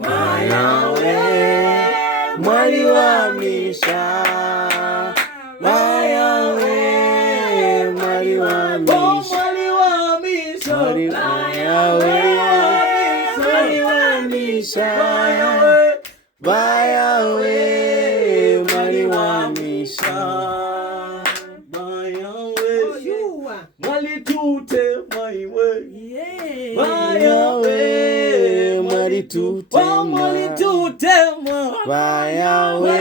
Bayawe mwali wamisha, Bayawe mwali wamisha, Bayawe mwali wamisha, Bayawe mwali wamisha, Bayawe mwali tute maiwe, Bayawe mwali tutemwa, Bayawe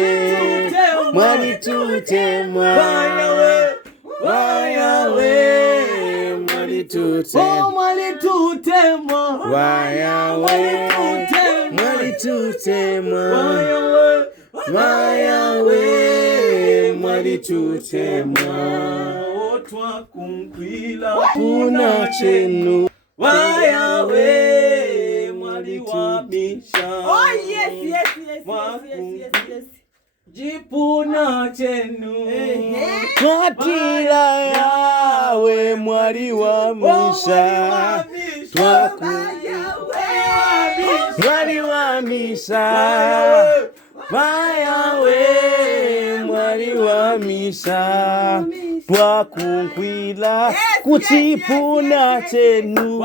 mwali tutemwa, Bayawe mwali tutemwa, Bayawe mwali tutemwa, Bayawe mwali tutemwa, otwakunkwila puna chenu, Bayawe mwali wamisha. Oh yes. Jipuna chenu twatila yawe mwali wamisha, mwali wamisha, Bayawe mwali wamisha, twakunkwila kuchipuna chenu,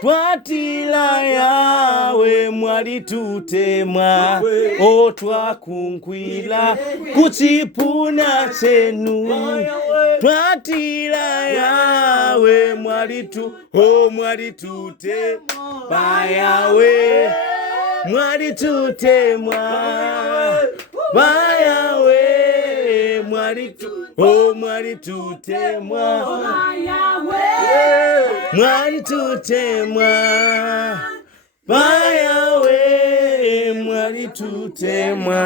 twatila yawe mwali tutemwa, o twakunkwila kuchipuna chenu, twatila yawe mwali tute, Bayawe mwali tutemwa, Bayawe mwali tutemwa, mwali tutemwa, Bayawe mwali tutemwa.